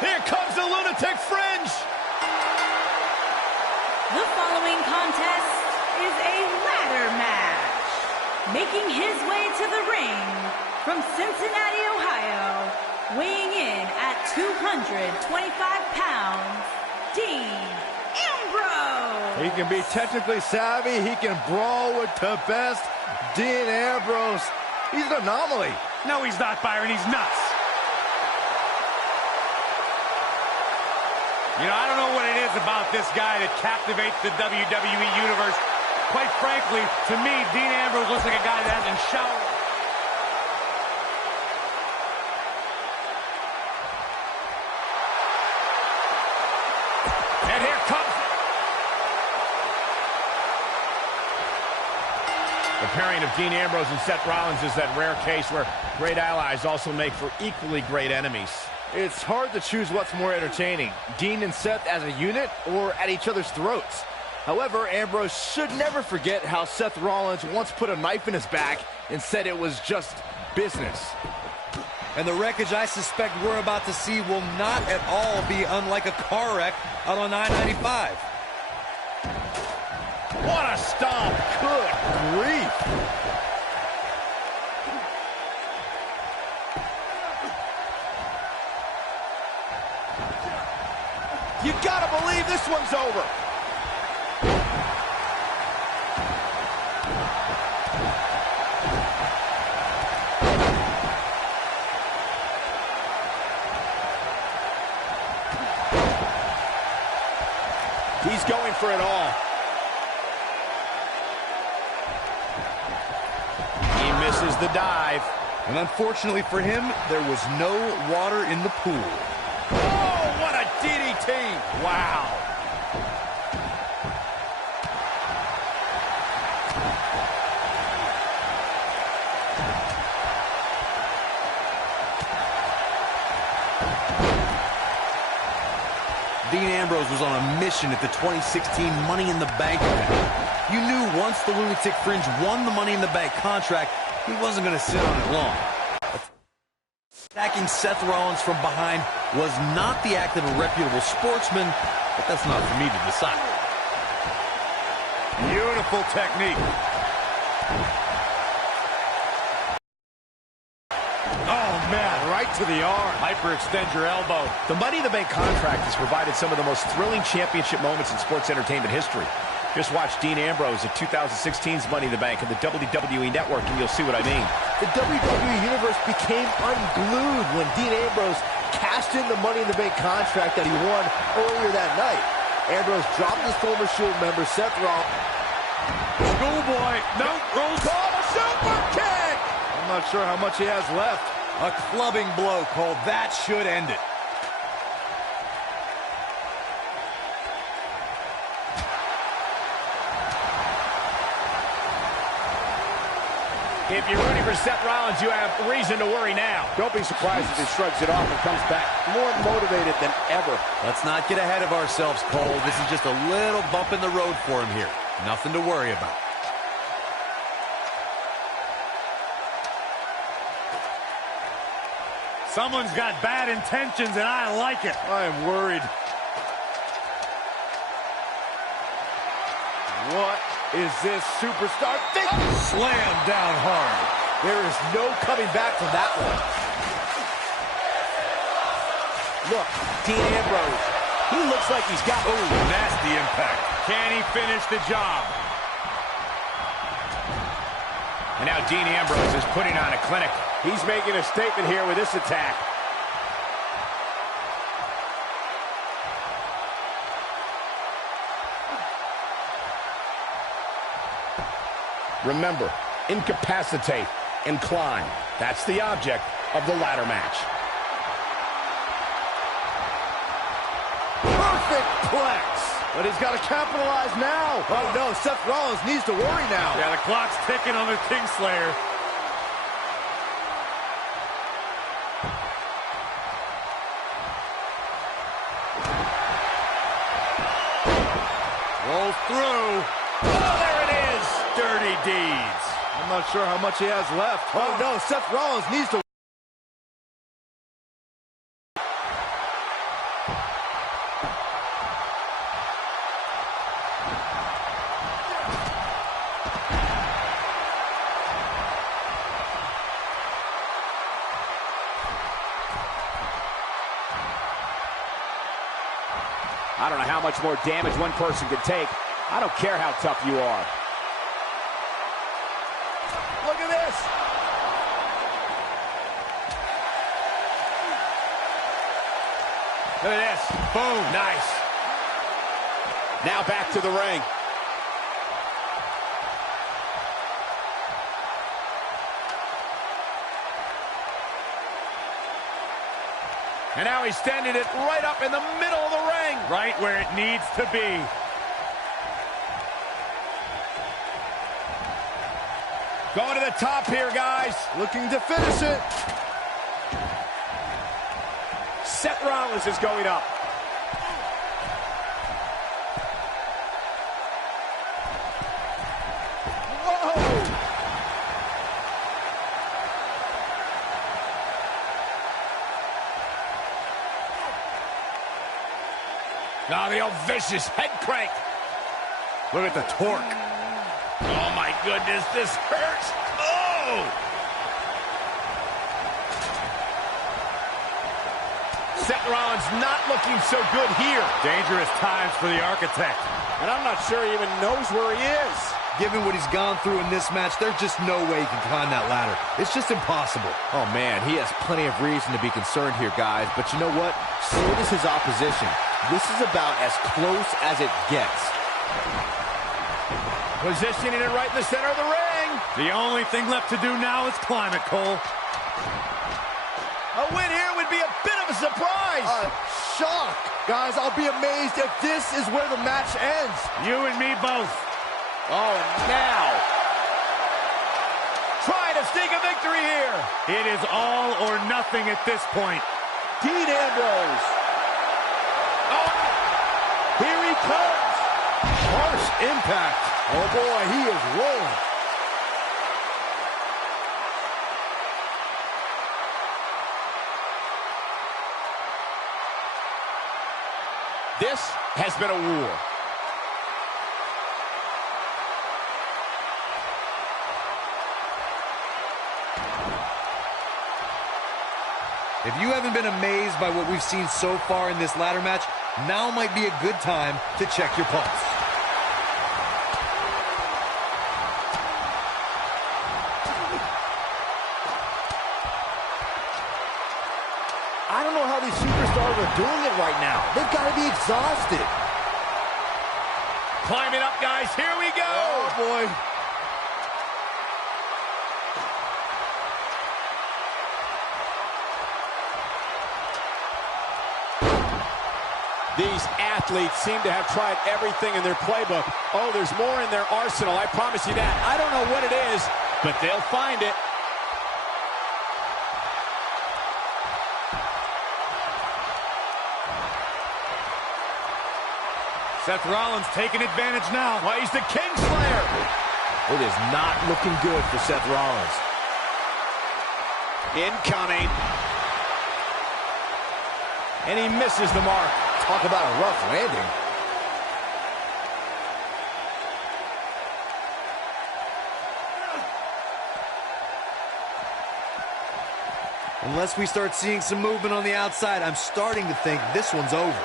Here comes the lunatic fringe. The following contest is a ladder match. Making his way to the ring from Cincinnati, Ohio, weighing in at 225 pounds, Dean Ambrose. He can be technically savvy. He can brawl with the best. Dean Ambrose, he's an anomaly. No, he's not, Byron. He's nuts. You know, I don't know what it is about this guy that captivates the WWE Universe. Quite frankly, to me, Dean Ambrose looks like a guy that hasn't showered. And here comes it. The pairing of Dean Ambrose and Seth Rollins is that rare case where great allies also make for equally great enemies. It's hard to choose what's more entertaining, Dean and Seth as a unit or at each other's throats. However, Ambrose should never forget how Seth Rollins once put a knife in his back and said it was just business. And the wreckage I suspect we're about to see will not at all be unlike a car wreck out on I-95. What a stomp! Good grief! You gotta believe this one's over. He's going for it all. He misses the dive. And unfortunately for him, there was no water in the pool. Oh, what a DDT! Wow. Dean Ambrose was on a mission at the 2016 Money in the Bank event. You knew once the Lunatic Fringe won the Money in the Bank contract, he wasn't going to sit on it long. Attacking Seth Rollins from behind was not the act of a reputable sportsman, but that's not for me to decide. Beautiful technique. Oh, man, right to the arm. Hyperextend your elbow. The Money in the Bank contract has provided some of the most thrilling championship moments in sports entertainment history. Just watch Dean Ambrose at 2016's Money in the Bank on the WWE Network, and you'll see what I mean. The WWE Universe became unglued when Dean Ambrose cashed in the Money in the Bank contract that he won earlier that night. Ambrose dropped his former Shield member, Seth Rollins. Schoolboy. No, rolls. Oh, a super kick! I'm not sure how much he has left. A clubbing blow called that should end it. If you're rooting for Seth Rollins, you have reason to worry now. Don't be surprised if he shrugs it off and comes back more motivated than ever. Let's not get ahead of ourselves, Cole. This is just a little bump in the road for him here. Nothing to worry about. Someone's got bad intentions, and I like it. I am worried. What is this superstar thinking? Slam down hard. There is no coming back from that one. Look, Dean Ambrose. He looks like he's got... Oh, nasty impact. Can he finish the job? And now Dean Ambrose is putting on a clinic. He's making a statement here with this attack. Remember, incapacitate and climb. That's the object of the ladder match. Perfect plex. But he's got to capitalize now. Oh, no, Seth Rollins needs to worry now. Yeah, the clock's ticking on the Kingslayer. Rolls through. Oh, there it is. Dirty deeds. I'm not sure how much he has left. Oh, no, Seth Rollins needs to... how much more damage one person can take. I don't care how tough you are. Look at this. Look at this. Boom. Nice. Now back to the ring. And now he's standing it right up in the middle of the ring. Right where it needs to be. Going to the top here, guys. Looking to finish it. Seth Rollins is going up. Whoa! Now the old vicious head crank. Look at the torque. Oh my goodness, this hurts. Oh! Seth Rollins not looking so good here. Dangerous times for the Architect. And I'm not sure he even knows where he is. Given what he's gone through in this match, there's just no way he can climb that ladder. It's just impossible. Oh, man, he has plenty of reason to be concerned here, guys. But you know what? So does his opposition. This is about as close as it gets. Positioning it right in the center of the ring. The only thing left to do now is climb it, Cole. A win here would be a bit of a surprise. Shock. Guys, I'll be amazed if this is where the match ends. You and me both. Oh, and now trying to sneak a victory here. It is all or nothing at this point. Dean Ambrose. Oh, here he comes. Harsh impact. Oh, boy, he is rolling. This has been a war. If you haven't been amazed by what we've seen so far in this ladder match, now might be a good time to check your pulse. I don't know how these superstars are doing it right now. They've got to be exhausted. Climbing up, guys. Here we go. Oh, boy. These athletes seem to have tried everything in their playbook. Oh, there's more in their arsenal, I promise you that. I don't know what it is, but they'll find it. Seth Rollins taking advantage now. Well, he's the Kingslayer. It is not looking good for Seth Rollins. Incoming. And he misses the mark. Talk about a rough landing. Unless we start seeing some movement on the outside, I'm starting to think this one's over.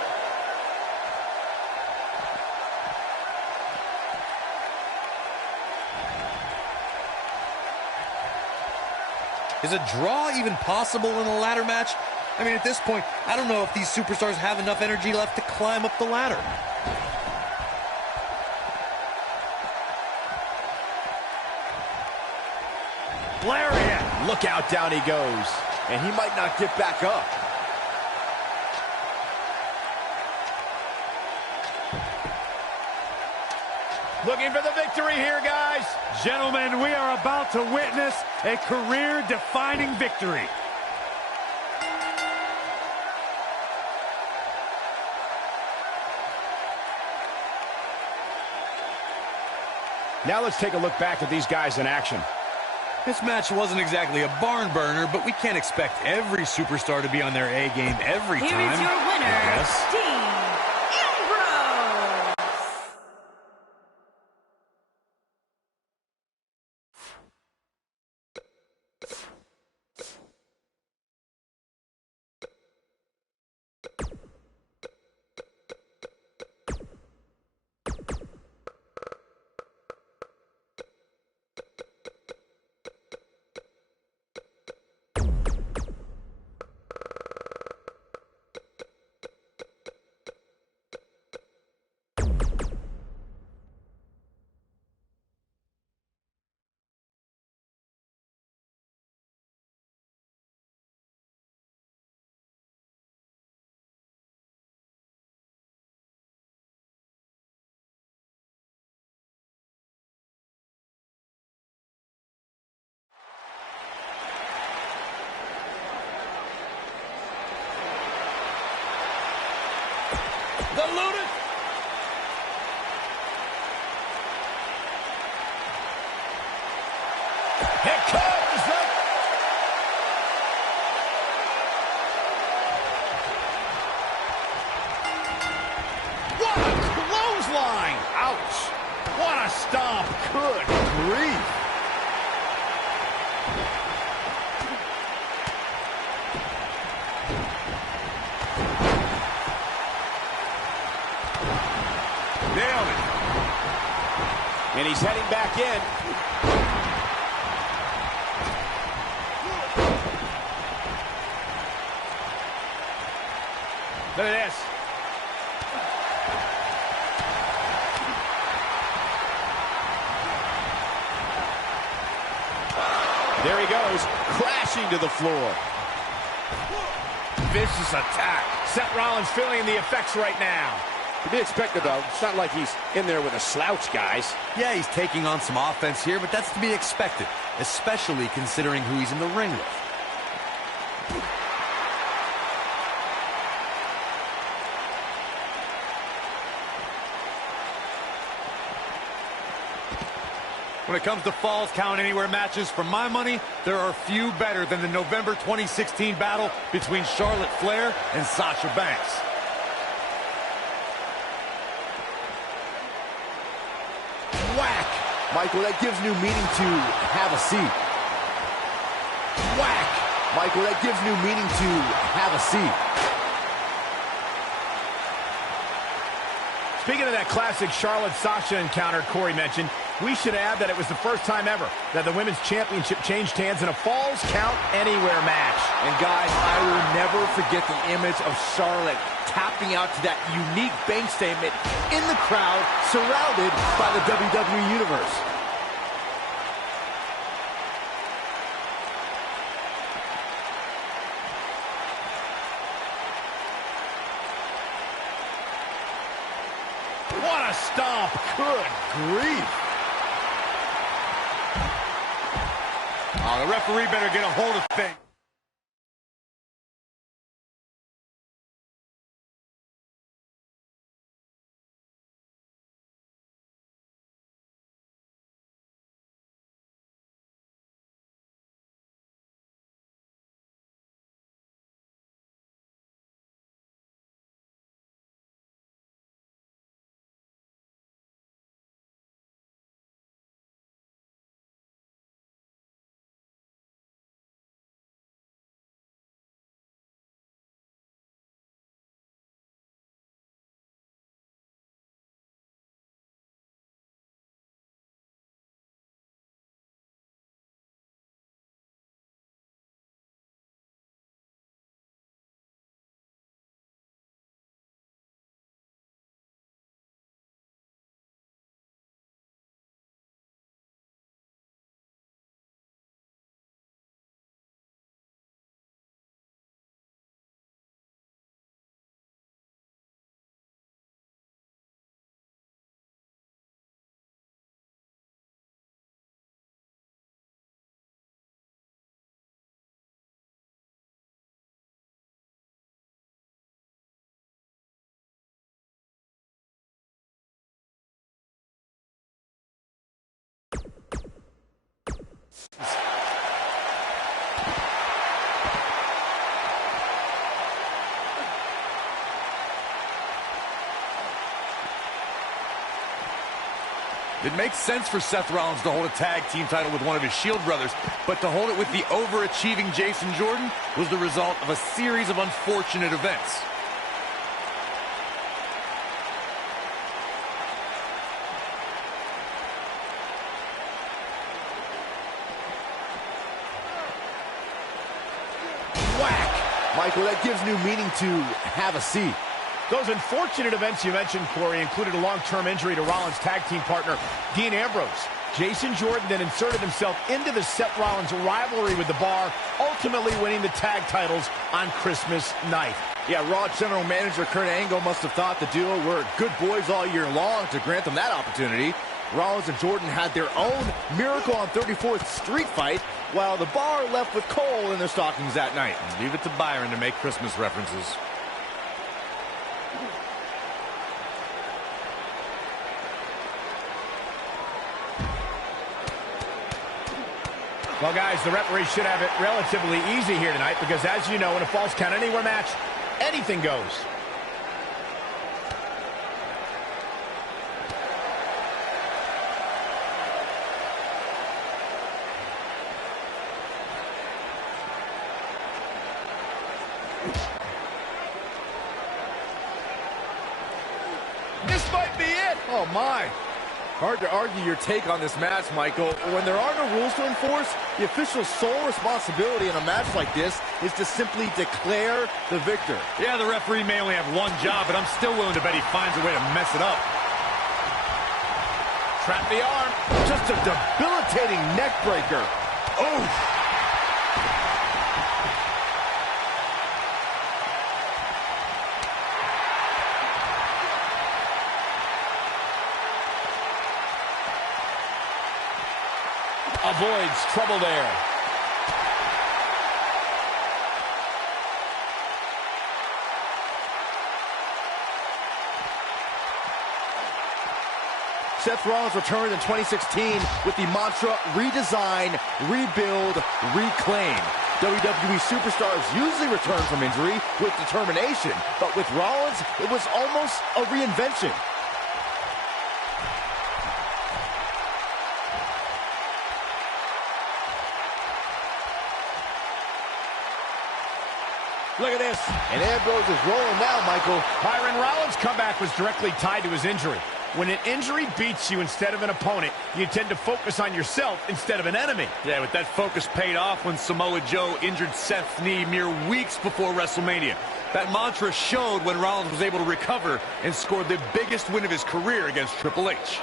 Is a draw even possible in a ladder match? I mean, at this point, I don't know if these superstars have enough energy left to climb up the ladder. Lariat. Look out, down he goes. And he might not get back up. Looking for the victory here, guys. Gentlemen, we are about to witness a career-defining victory. Now let's take a look back at these guys in action. This match wasn't exactly a barn burner, but we can't expect every superstar to be on their A game every time. Here is your winner, Dean Ambrose. The lunatic. Here comes the... What a clothesline! Ouch! What a stomp! Good grief! Nailed it. And he's heading back in. Look at this. There he goes, crashing to the floor. Vicious attack. Seth Rollins feeling the effects right now. To be expected, though. It's not like he's in there with a slouch, guys. Yeah, he's taking on some offense here, but that's to be expected, especially considering who he's in the ring with. When it comes to Falls Count Anywhere matches, for my money, there are few better than the November 2016 battle between Charlotte Flair and Sasha Banks. Whack! Michael, that gives new meaning to have a seat. Whack! Michael, that gives new meaning to have a seat. Speaking of that classic Charlotte-Sasha encounter Corey mentioned, we should add that it was the first time ever that the Women's Championship changed hands in a Falls Count Anywhere match. And guys, I will never forget the image of Charlotte tapping out to that unique bank statement in the crowd, surrounded by the WWE Universe. What a stomp! Good grief! Oh, the referee better get a hold of things. It makes sense for Seth Rollins to hold a tag team title with one of his Shield brothers, but to hold it with the overachieving Jason Jordan was the result of a series of unfortunate events. Whack! Michael, that gives new meaning to have a seat. Those unfortunate events you mentioned, Corey, included a long-term injury to Rollins' tag team partner, Dean Ambrose. Jason Jordan then inserted himself into the Seth Rollins rivalry with The Bar, ultimately winning the tag titles on Christmas night. Yeah, Raw General Manager Kurt Angle must have thought the duo were good boys all year long to grant them that opportunity. Rollins and Jordan had their own Miracle on 34th Street fight, while The Bar left with Cole in their stockings that night. Leave it to Byron to make Christmas references. Well, guys, the referee should have it relatively easy here tonight because, as you know, in a Falls Count Anywhere match, anything goes. This might be it. Oh, my. Hard to argue your take on this match, Michael. When there are no rules to enforce, the official's sole responsibility in a match like this is to simply declare the victor. Yeah, the referee may only have one job, but I'm still willing to bet he finds a way to mess it up. Trap the arm. Just a debilitating neck breaker. Oh! Avoids trouble there. Seth Rollins returned in 2016 with the mantra, redesign, rebuild, reclaim. WWE superstars usually return from injury with determination, but with Rollins, it was almost a reinvention. Look at this. And Ambrose is rolling now, Michael. Byron Rollins' comeback was directly tied to his injury. When an injury beats you instead of an opponent, you tend to focus on yourself instead of an enemy. Yeah, but that focus paid off when Samoa Joe injured Seth's knee mere weeks before WrestleMania. That mantra showed when Rollins was able to recover and scored the biggest win of his career against Triple H.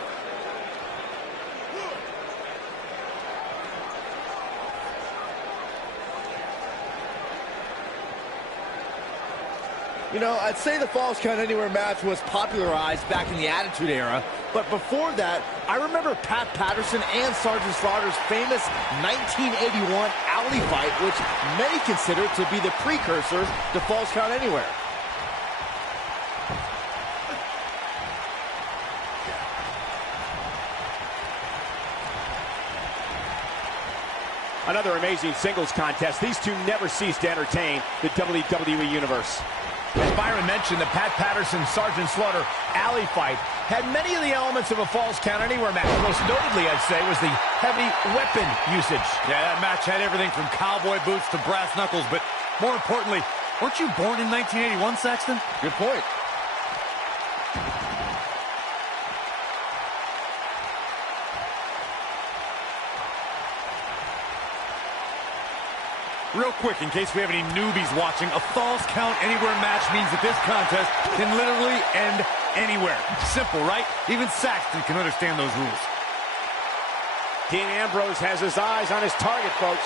You know, I'd say the Falls Count Anywhere match was popularized back in the Attitude Era, but before that, I remember Pat Patterson and Sergeant Slaughter's famous 1981 alley fight, which many consider to be the precursor to Falls Count Anywhere. Another amazing singles contest. These two never cease to entertain the WWE Universe. As Byron mentioned, the Pat Patterson-Sergeant Slaughter alley fight had many of the elements of a Falls Count Anywhere match. Most notably, I'd say, was the heavy weapon usage. Yeah, that match had everything from cowboy boots to brass knuckles, but more importantly, weren't you born in 1981, Saxton? Good point. Real quick, in case we have any newbies watching, a Falls Count Anywhere match means that this contest can literally end anywhere. Simple, right? Even Saxton can understand those rules. Dean Ambrose has his eyes on his target, folks.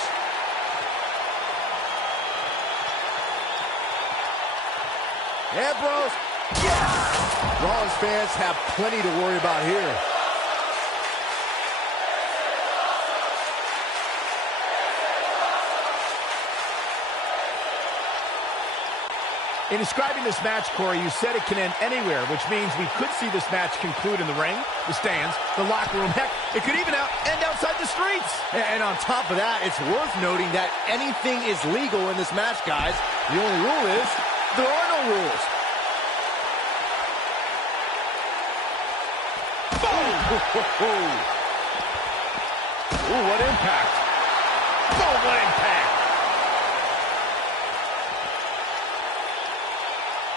Ambrose, yes! Rollins fans have plenty to worry about here. In describing this match, Corey, you said it can end anywhere, which means we could see this match conclude in the ring, the stands, the locker room. Heck, it could even end outside the streets. And on top of that, it's worth noting that anything is legal in this match, guys. The only rule is there are no rules. Boom! Ooh, what impact. Boom, what impact.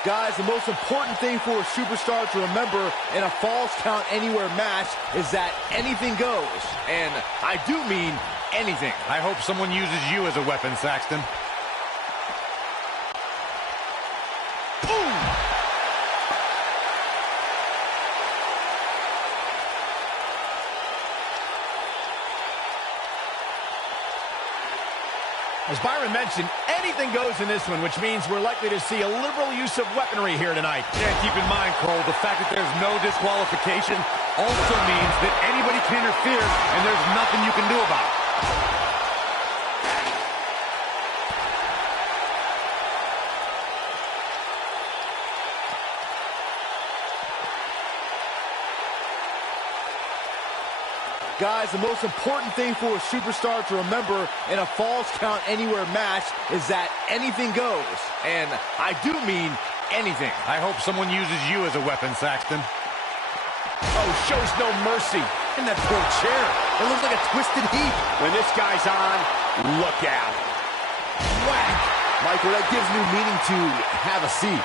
Guys, the most important thing for a superstar to remember in a Falls Count Anywhere match is that anything goes. And I do mean anything. I hope someone uses you as a weapon, Saxton. As Byron mentioned, anything goes in this one, which means we're likely to see a liberal use of weaponry here tonight. Yeah, keep in mind, Cole, the fact that there's no disqualification also means that anybody can interfere, and there's nothing you can do about it. Guys, the most important thing for a superstar to remember in a Falls Count Anywhere match is that anything goes. And I do mean anything. I hope someone uses you as a weapon, Saxton. Oh, shows no mercy. In that poor chair. It looks like a twisted heap. When this guy's on, look out. Whack! Michael, that gives new meaning to have a seat.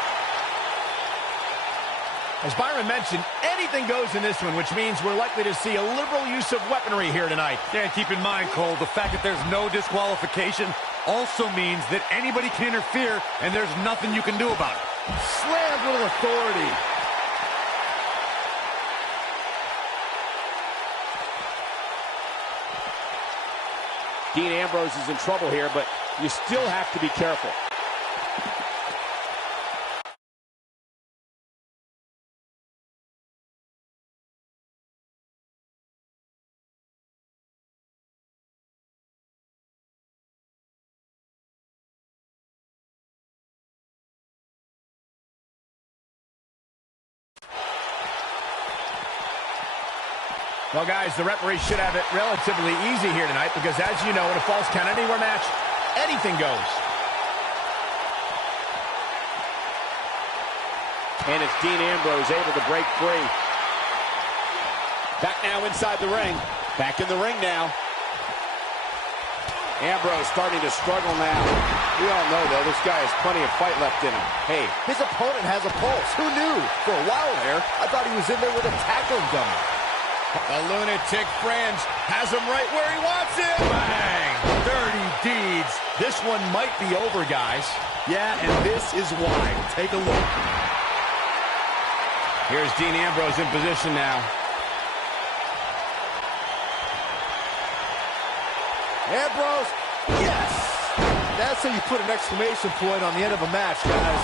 As Byron mentioned, anything goes in this one, which means we're likely to see a liberal use of weaponry here tonight. Yeah, keep in mind, Cole, the fact that there's no disqualification also means that anybody can interfere, and there's nothing you can do about it. Slammed with authority. Dean Ambrose is in trouble here, but you still have to be careful. Well, guys, the referee should have it relatively easy here tonight because, as you know, in a Falls Count Anywhere match, anything goes. And it's Dean Ambrose able to break free. Back now inside the ring. Back in the ring now. Ambrose starting to struggle now. We all know, though, this guy has plenty of fight left in him. Hey, his opponent has a pulse. Who knew? For a while there, I thought he was in there with a tackling dummy. The lunatic fringe has him right where he wants him. Bang! Dirty deeds. This one might be over, guys. Yeah, and this is why. Take a look. Here's Dean Ambrose in position now. Ambrose, yes! That's how you put an exclamation point on the end of a match, guys.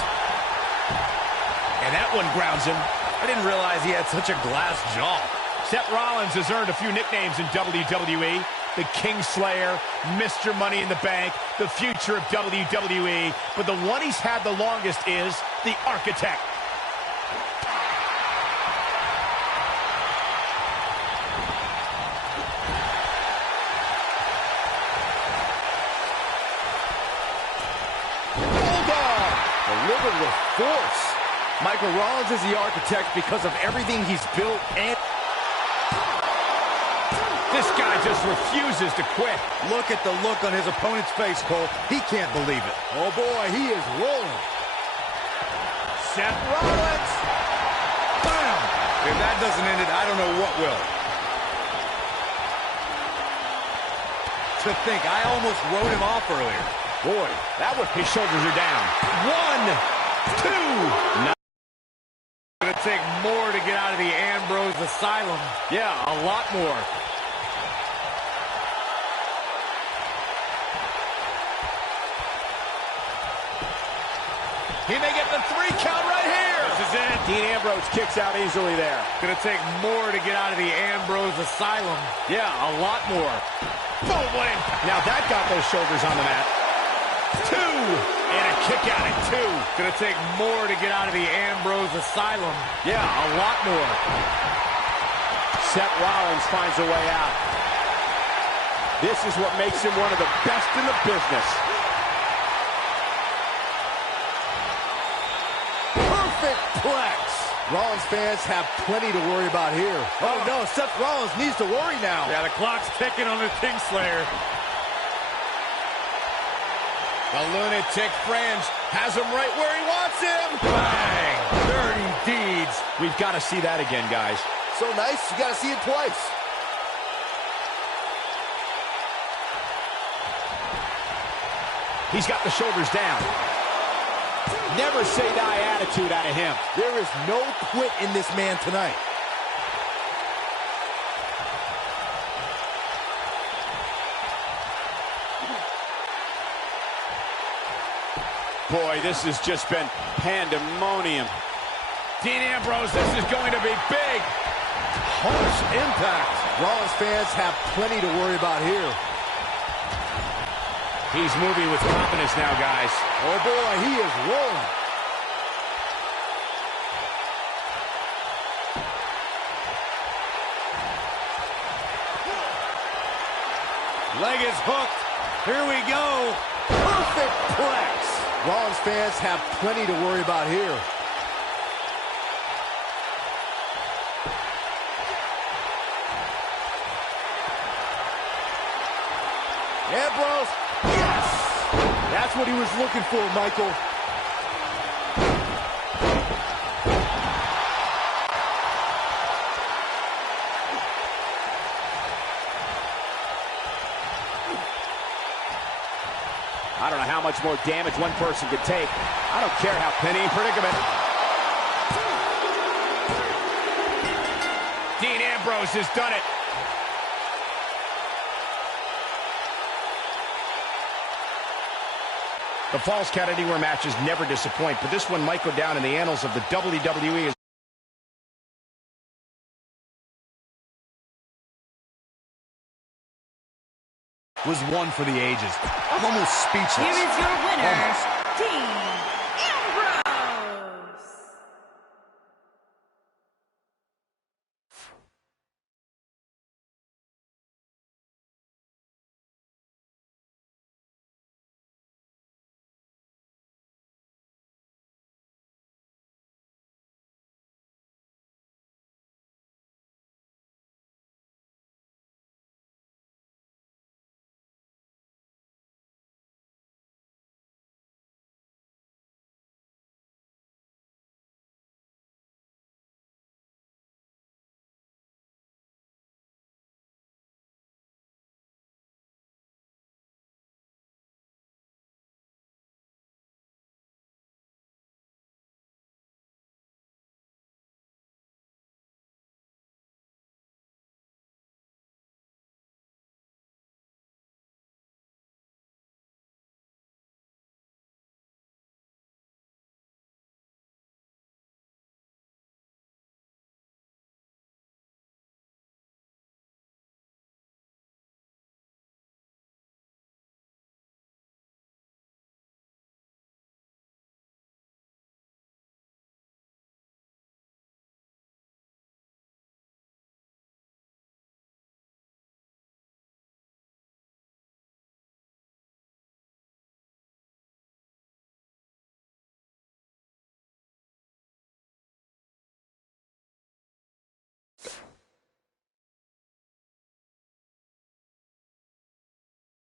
And that one grounds him. I didn't realize he had such a glass jaw. Seth Rollins has earned a few nicknames in WWE. The Kingslayer, Mr. Money in the Bank, the future of WWE. But the one he's had the longest is the Architect. Bulldog! Delivered with force. Michael Rollins is the Architect because of everything he's built and... This guy just refuses to quit. Look at the look on his opponent's face, Cole. He can't believe it. Oh boy, he is rolling. Seth Rollins. Bam! If that doesn't end it, I don't know what will. To think, I almost wrote him off earlier. Boy, that one, his shoulders are down. 1, 2. It's going to take more to get out of the Ambrose Asylum. Yeah, a lot more. He may get the 3 count right here. This is it. Dean Ambrose kicks out easily there. It's going to take more to get out of the Ambrose Asylum. Yeah, a lot more. Boom, what now that got those shoulders on the mat. 2, and a kick out at 2. It's going to take more to get out of the Ambrose Asylum. Yeah, a lot more. Seth Rollins finds a way out. This is what makes him one of the best in the business. Perfect plex. Rollins fans have plenty to worry about here. Oh no, Seth Rollins needs to worry now. Yeah, the clock's ticking on the Kingslayer. The lunatic fringe has him right where he wants him. Bang! Dirty deeds. We've got to see that again, guys. So nice, you got to see it twice. He's got the shoulders down. Never say die attitude out of him. There is no quit in this man tonight. Boy, this has just been pandemonium. Dean Ambrose, this is going to be big. Harsh impact. Rollins fans have plenty to worry about here. He's moving with confidence now, guys. Oh boy, he is rolling. Leg is hooked. Here we go. Perfect plex. Rollins fans have plenty to worry about here. Ambrose, yes! That's what he was looking for, Michael. I don't know how much more damage one person could take. I don't care how Penny in predicament. Dean Ambrose has done it. The Falls Count Anywhere matches never disappoint, but this one might go down in the annals of the WWE as was one for the ages. I'm almost speechless. Here is your winner, Almost. Dean.